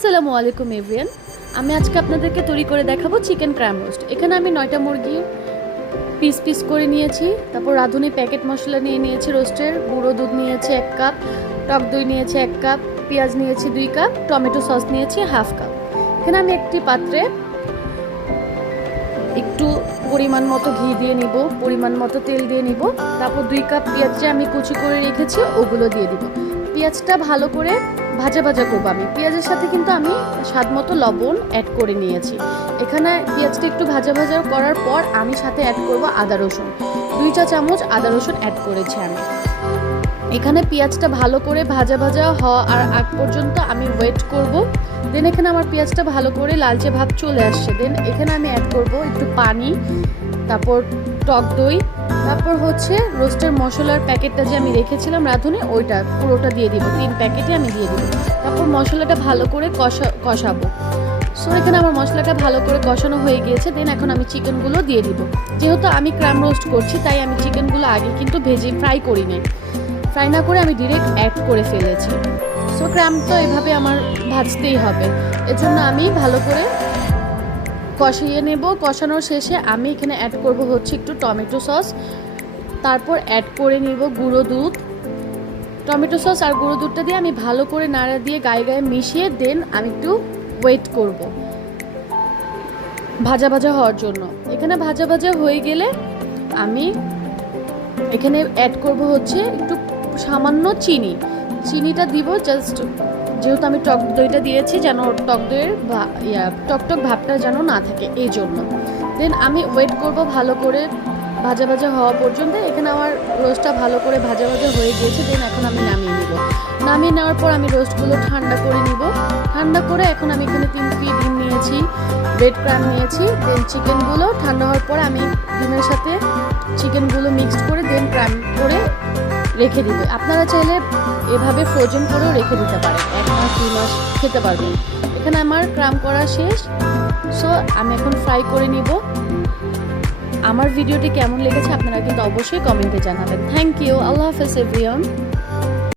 আসসালামু আলাইকুম এভরিওয়ান। আমি আজকে আপনাদেরকে তৈরি করে দেখাবো চিকেন ক্র্যাম রোস্ট। এখানে আমি 9টা মুরগি পিস পিস করে নিয়েছি। তারপর রাঁধুনি প্যাকেট মশলা নিয়ে নিয়েছি রোস্টের, গুঁড়ো দুধ নিয়েছি 1 কাপ, টক দই নিয়েছি 1 কাপ, পেঁয়াজ নিয়েছি 2 কাপ, টমেটো সস নিয়েছি হাফ কাপ। এখানে আমি একটি পাত্রে একটু পরিমাণ মতো ঘি দিয়ে নিব, পরিমাণ মতো তেল দিয়ে নিব। তারপর 2 কাপ পেঁয়াজ যে আমি কুচি করে রেখেছি ওগুলো দিয়ে দিব। পেঁয়াজটা ভালো করে ভাজা ভাজা করবো। আমি পেঁয়াজের সাথে কিন্তু আমি স্বাদ মতো লবণ অ্যাড করে নিয়েছি। এখানে পেঁয়াজটা একটু ভাজা ভাজা করার পর আমি সাথে অ্যাড করব আদা রসুন। 2 চা চামচ আদা রসুন অ্যাড করেছি আমি। এখানে পেঁয়াজটা ভালো করে ভাজা ভাজা হওয়া আর আগ পর্যন্ত আমি ওয়েট করব। দেন এখানে আমার পেঁয়াজটা ভালো করে লালচে ভাব চলে আসছে। দেন এখানে আমি অ্যাড করব একটু পানি, তারপর টক দই, তারপর হচ্ছে রোস্টের মশলার প্যাকেটটা যে আমি রেখেছিলাম রাঁধুনি ওইটা পুরোটা দিয়ে দিব, 3 প্যাকেটে আমি দিয়ে দিব। তারপর মশলাটা ভালো করে কষাবো। সো এখানে আমার মশলাটা ভালো করে কষানো হয়ে গিয়েছে। দেন এখন আমি চিকেনগুলো দিয়ে দিব। যেহেতু আমি ক্র্যাম রোস্ট করছি তাই আমি চিকেনগুলো আগে কিন্তু ভেজে ফ্রাই করিনি। ফ্রাই না করে আমি ডিরেক্ট অ্যাড করে ফেলেছি। সো ক্র্যাম তো এভাবে আমার ভাজতেই হবে, এজন্য আমি ভালো করে কষিয়ে নেব। কষানোর শেষে আমি এখানে অ্যাড করব হচ্ছে একটু টমেটো সস, তারপর অ্যাড করে নিব গুঁড়ো দুধ। টমেটো সস আর গুঁড়ো দুধটা দিয়ে আমি ভালো করে নাড়া দিয়ে গায়ে গায়ে মিশিয়ে দেন আমি একটু ওয়েট করব ভাজা ভাজা হওয়ার জন্য। এখানে ভাজা ভাজা হয়ে গেলে আমি এখানে অ্যাড করব হচ্ছে একটু সামান্য চিনিটা দিব, জাস্ট যেহেতু আমি টক দইটা দিয়েছি যেন টক দইয়ের টকটক ভাবটা যেন না থাকে এই জন্য। দেন আমি ওয়েট করব ভালো করে ভাজা ভাজা হওয়া পর্যন্ত। এখানে আমার রোস্টটা ভালো করে ভাজা ভাজা হয়ে গিয়েছে। দেন এখন আমি নামিয়ে নিব। নামিয়ে নেওয়ার পর আমি রোস্টগুলো ঠান্ডা করে নিব। ঠান্ডা করে এখন আমি এখানে 3 পিস ডিম নিয়েছি, ব্রেড ক্রাম্ব নিয়েছি। দেন চিকেনগুলো ঠান্ডা হওয়ার পর আমি ডিমের সাথে চিকেনগুলো মিক্সড করে দেন ক্রাম্ব করে রেখে দিবে। আপনারা চাইলে এভাবে ফ্রোজেন করেও রেখে দিতে পারেন, 1 মাস 2 মাস খেতে পারবেন। এখানে আমার ক্রাম্ব করা শেষ। সো আমি এখন ফ্রাই করে নিব। আমার ভিডিওটি কেমন লেগেছে আপনারা কিন্তু অবশ্যই কমেন্টে জানাবেন। Thank you. আল্লাহ হাফেজ এভরিওয়ান।